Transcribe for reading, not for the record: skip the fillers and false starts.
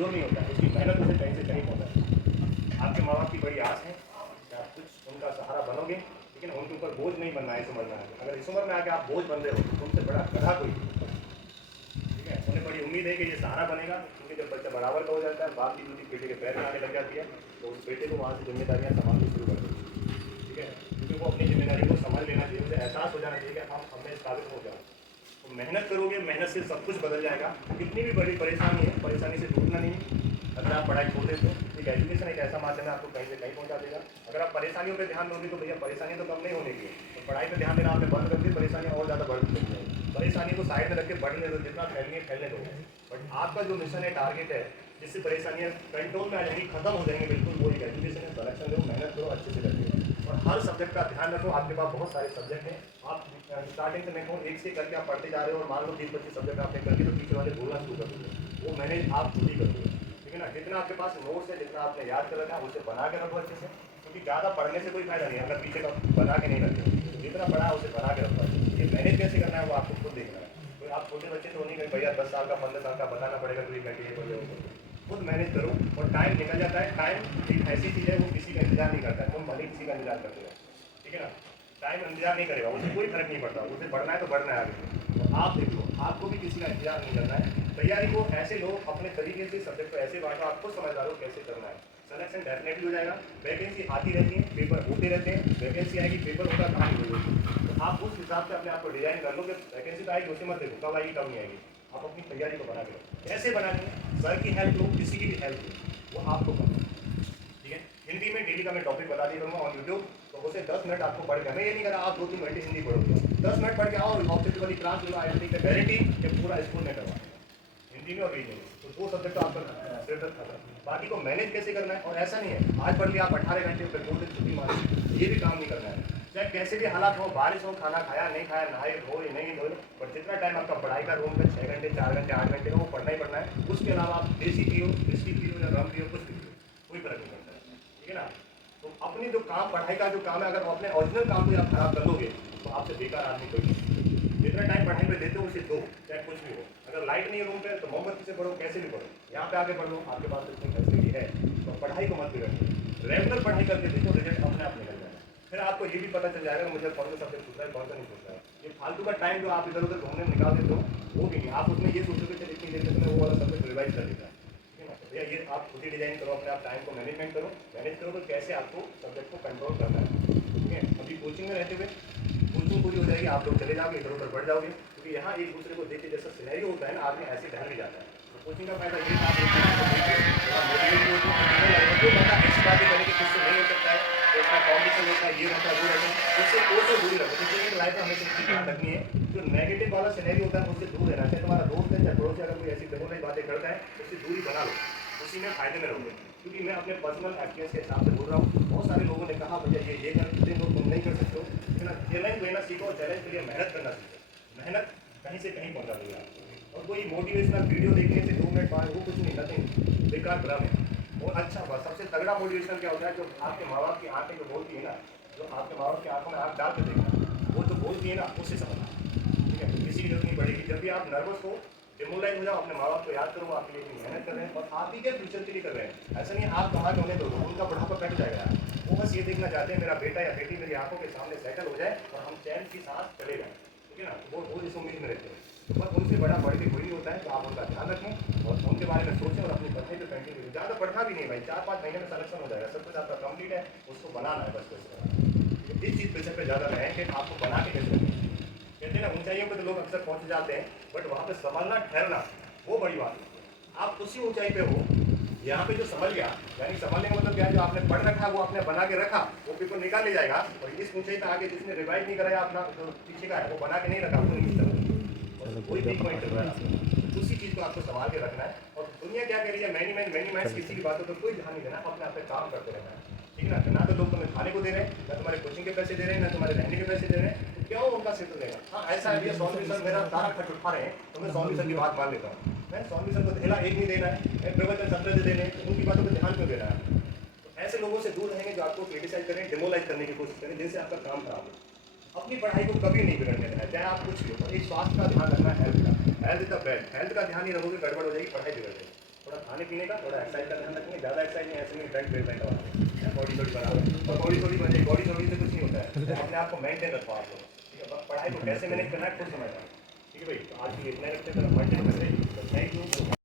कमज़ोर नहीं होता है, उसकी मेहनत उसे कहीं से कहीं पहुँचा। आपके माँ बाप की बड़ी आस है कि आप कुछ उनका सहारा बनोगे, लेकिन उनके ऊपर बोझ नहीं बनना है इस उम्र में आके। अगर इस उम्र में आके आप बोझ बन रहे हो तो उनसे बड़ा गधा कोई नहीं। ठीक है, उन्हें बड़ी उम्मीद है कि ये सहारा बनेगा, क्योंकि जब बच्चा बराबर का हो जाता है, बाप की ड्यूटी बेटे के पैर में आने लग जाती है, तो उस बेटे को वहाँ से जिम्मेदारियाँ संभालनी शुरू कर देती है। ठीक है, क्योंकि वो अपनी जिम्मेदारी को संभाल लेना चाहिए, उसे एहसास हो जाना चाहिए कि हम हमें इस काबिल हो जाए। तो मेहनत करोगे, मेहनत से सब कुछ बदल जाएगा। कितनी भी बड़ी परेशानी है, परेशानी से दूरना नहीं। अगर आप पढ़ाई छोड़ देते हो, एक एजुकेशन एक ऐसा माध्यम है आपको कहीं से कहीं पहुंचा देगा। अगर आप परेशानियों पे ध्यान दोगे तो भैया परेशानी तो कम नहीं होने की है, तो पढ़ाई पे ध्यान देना आपने बंद कर दी, परेशानियाँ और ज़्यादा बढ़ती जाएगी। परेशानी को साइड में रख के बढ़ने दो, जितना फैलनी है फैलने दो। बट आपका जो मिशन है, टारगेट है, जिससे परेशानियाँ कंट्रोल में आ जाएंगी, खत्म हो जाएंगी बिल्कुल, वो एक एजुकेशन है। सिलेक्शन लो, मेहनत करो, अच्छे से करिए और हर सब्जेक्ट का ध्यान रखो। आपके पास बहुत सारे सब्जेक्ट हैं, आप स्टार्टिंग से मैं कहूँ एक से करके आप पढ़ते जा रहे हो और मान लो 20-25 सब्जेक्ट आपने करके तो पीछे वाले बोलना शुरू कर दोगे, वो मैनेज आप खुद ही कर दोगे। ठीक है ना, जितना आपके पास नोट्स है, जितना आपने याद कर रखा है, उसे बना के रखो अच्छे से, क्योंकि ज़्यादा पढ़ने से कोई फायदा नहीं है अगर पीछे का बना के नहीं रखते। जितना पढ़ा है उसे बना के रखो। ये मैनेज कैसे करना है वो आपको खुद देखना है। तो आप छोटे बच्चे तो नहीं करें भैया 10 साल का 15 साल का बताना पड़ेगा तो ये घंटे ये कर लो, खुद मैनेज करो और टाइम निकल जाता है। टाइम एक ऐसी चीज़ है, वो किसी का इंतजार नहीं करता है, तुम भले किसी का इंतजार करते हो। ठीक है ना, टाइम इंतजार नहीं करेगा, उसे कोई फर्क नहीं पड़ता, उसे बढ़ना है तो बढ़ना है आगे। तो आप देख लो, आपको भी किसी का इंतजार नहीं करना है। तैयारी को ऐसे लो अपने तरीके से, सब्जेक्ट को ऐसे बांटो, आपको समझदार हो कैसे करना है। सिलेक्शन डेफिनेटली हो जाएगा। वैकेंसी आती रहती है, पेपर होते रहते हैं, वैकेंसी आएगी, पेपर होगा, कहाँ निकलोगे। तो आप उस हिसाब से अपने आप को डिजाइन कर लो कि वैकेंसी तो आएगी, उसे मत देखो कब आएगी कब नहीं आएगी। आप अपनी तैयारी को बना के रखो। कैसे बनानी है, सर की हेल्प लो, किसी की भी हेल्प लो, वो आपको करना है। ठीक है, हिंदी में डेली का मैं टॉपिक बता दिया करूँगा ऑन यूट्यूब, तो उसे 10 मिनट आपको पढ़ के, मैं ये नहीं करा आप 2-3 घंटे हिंदी पढ़ोगे, 10 मिनट पढ़ के आओ और ऑब्जेक्टिव वाली class low. I think guarantee कि पूरा स्कूल में करवा हिंदी में और रीजनिंग में, तो 2 सब्जेक्ट आपका सिर दर्द खत्म। बाकी को मैनेज कैसे करना है, और ऐसा नहीं है आज पढ़ लिया आप 18 घंटे फिर 2 दिन छुट्टी मार, ये भी काम नहीं करना है। चाहे कैसे भी हालात हो, बारिश हो, खाना खाया नहीं खाया, नहाए हो या नहीं धोए, पर जितना टाइम आपका पढ़ाई का रूम में 6 घंटे 4 घंटे 8 घंटे का, वो पढ़ना ही पढ़ना है। उसके अलावा आप देसी पियो, विस्की पियो या रम पियो, कुछ भी पियो, कोई फर्क नहीं पड़ता है। ठीक है ना, तो अपनी जो काम, पढ़ाई का जो काम है, अगर अपने ओरिजिनल काम को आप खराब कर लोगे तो आपसे बेकार आदमी कोई नहीं। जितना टाइम पढ़ाई पे देते हो उसे दो, चाहे कुछ भी हो। अगर लाइट नहीं है रूम पे तो मोमबत्ती से पढ़ो, कैसे भी पढ़ो, यहाँ पे आके पढ़ लो, आपके पास इतनी फैसिलिटी है, तो पढ़ाई को मत बिगड़ो। रेगुलर पढ़ाई करके देखो, रिजल्ट अपने आप निकल जाएगा। फिर आपको ये भी पता चल जाएगा मुझे कौन सा सब्जेक्ट पूछना है, कौन सा नहीं पूछना है। ये फालतू का टाइम जो आप इधर उधर घूमने में निकाल देते हो वो भी नहीं, आप उसमें ये सोचोगे कि इतनी देर में वो वाला सब्जेक्ट रिवाइज कर देता है। ठीक है ना, तो भैया ये आप खुद ही डिजाइन करो, अपने आप टाइम को मैनेजमेंट करो। मैनेज करो तो कैसे आपको सब्जेक्ट को कंट्रोल करना है। ठीक है, अभी कोचिंग में रहते हुए कोचिंग पूरी हो जाएगी, आप लोग चले जाओगे, इधर उधर बढ़ जाओगे, क्योंकि यहाँ एक दूसरे को देख के जैसा सिनेरियो होता है ना, आदमी ऐसे ढल भी जाता है। तो कोचिंग का फायदा ये है, आप एक दूसरे को देख के थोड़ा मोटिवेट भी होते हो, जो बंदा ऐसी बातें करे कि किससे नहीं हो सकता है, तो इसका कॉम्पिटिशन होता है, ये रहता है वो रहता है, उससे कोई दूरी रखो। क्योंकि लाइफ में हमेशा इसकी ध्यान रखनी है, जो नेगेटिव वाला सिनेरियो होता है उससे दूर रहना चाहिए। तुम्हारा दोस्त है या पड़ोसी अगर कोई ऐसी बेहुदा बातें करता है, उससे दूरी बना लो, उसी में फायदे में रहोगे। क्योंकि मैं अपने पर्सनल एक्सपीरियंस के हिसाब से बोल रहा हूँ, बहुत सारे लोगों ने कहा भैया ये कर सकते हो, तुम नहीं कर सकते हो, लेकिन चैलेंज लेना सीखो, चैलेंज के लिए मेहनत करना सीखो। मेहनत कहीं से कहीं पहुँचा देगी आपको। और कोई मोटिवेशनल वीडियो देखने से 2 मिनट बाद वो कुछ नहीं, नथिंग, बेकार भ्रम है। और अच्छा बस सबसे तगड़ा मोटिवेशन क्या होता है, जो आपके माँ बाप की आंखें जो बोलती है ना, जो आपके माँ बाप की आंखों में आँख डाल के देखना, वो जो बोलती है ना उससे समझना। ठीक है, किसी की जरूरत नहीं पड़ेगी। जब भी आप नर्वस हो, डिमोलाइज हो जाओ, अपने माँ बाप को याद करो, आपके लिए इतनी मेहनत कर रहे हैं और आप ही के फ्यूचर के लिए कर रहे हैं। ऐसा नहीं है आप कहाँ के होने दो, उनका बुढ़ापा कट जाएगा। वो बस ये देखना चाहते हैं मेरा बेटा या बेटी मेरी आंखों के सामने सेटल हो जाए और हम चैन की सांस चले जाएं। ठीक है ना, वो इस उम्मीद में रहते हैं। तो बस उनसे बड़ा बढ़ के कोई नहीं होता है, तो आप उनका ध्यान रखें और उनके बारे में सोचें और अपनी पढ़ने पर पेंटिंग करें। ज़्यादा पढ़ना भी नहीं भाई, 4-5 महीने में सिलेक्शन हो जाएगा, सब कुछ आपका कंप्लीट है, उसको बनाना है बस। कैसे इस चीज़ पे ज़्यादा रहें कि आपको बना के कैसे रखें। कहते हैं ना, ऊंचाइयों पे तो लोग अक्सर पहुंच जाते हैं, बट वहाँ पे संभलना, ठहरना, वो बड़ी बात है। आप उसी ऊंचाई पे हो, यहाँ पे जो संभल गया, यानी संभलने का मतलब क्या है, जो आपने पढ़ रखा वो आपने बना के रखा, वो पेपर निकाल ले जाएगा। और इस ऊंचाई पे आगे जिसने रिवाइज नहीं कराया अपना, जो पीछे का है वो बना के नहीं रखा, वो नहीं चल कोई भी पॉइंट चल रहा है, उसी चीज़ को आपको संभाल के रखना है। और दुनिया क्या कह रही है, मैनी मैन किसी की बातों पर कोई ध्यान नहीं देना, अपने आप पे काम करते रहना है। ठीक है ना तो लोग तुम्हें खाने को दे रहे हैं, ना तुम्हारे कोचिंग के पैसे दे रहे हैं, ना तुम्हारे रहने के पैसे दे रहे हैं, तो क्यों उनका सिर देगा। हाँ ऐसा है, स्वामी सर मेरा सारा खर्च उठा रहे हैं, तो मैं स्वामी सर की बात मान लेता हूँ। मैं स्वामी सर को धेला एक नहीं देना है, मैं प्रवचन 17 दे देने, तो उनकी बातों पर ध्यान क्यों देना है। तो ऐसे लोगों से दूर रहेंगे जो आपको क्रिटिसाइज करें, डिमोलाइज करने की कोशिश करें, जिनसे आपका काम खराब हो। अपनी पढ़ाई को कभी नहीं बिगड़ने देना है, चाहे आप कुछ भी हो। एक स्वास्थ्य का ध्यान रखना है, हेल्थ का, health is the best. Health का ध्यान नहीं रखोगे गड़बड़ हो जाएगी, पढ़ाई बिगड़ जाएगी। थोड़ा खाने पीने का थोड़ा एक्सरसाइज का ध्यान रखेंगे, ज़्यादा एक्सरसाइज नहीं, ऐसे नहीं बेल्ट बेल्ट करवा बॉडी थोड़ी बराबर, और बॉडी थोड़ी बन जाए, बॉडी थोड़ी से कुछ नहीं होता है, अपने आप को मेंटेन रखो आप लोग, ठीक है। पढ़ाई को कैसे मैनेज करना है खुद समझना है, ठीक है भाई। तो आज के लिए इतना रखते हैं, मंडे को थैंक यू।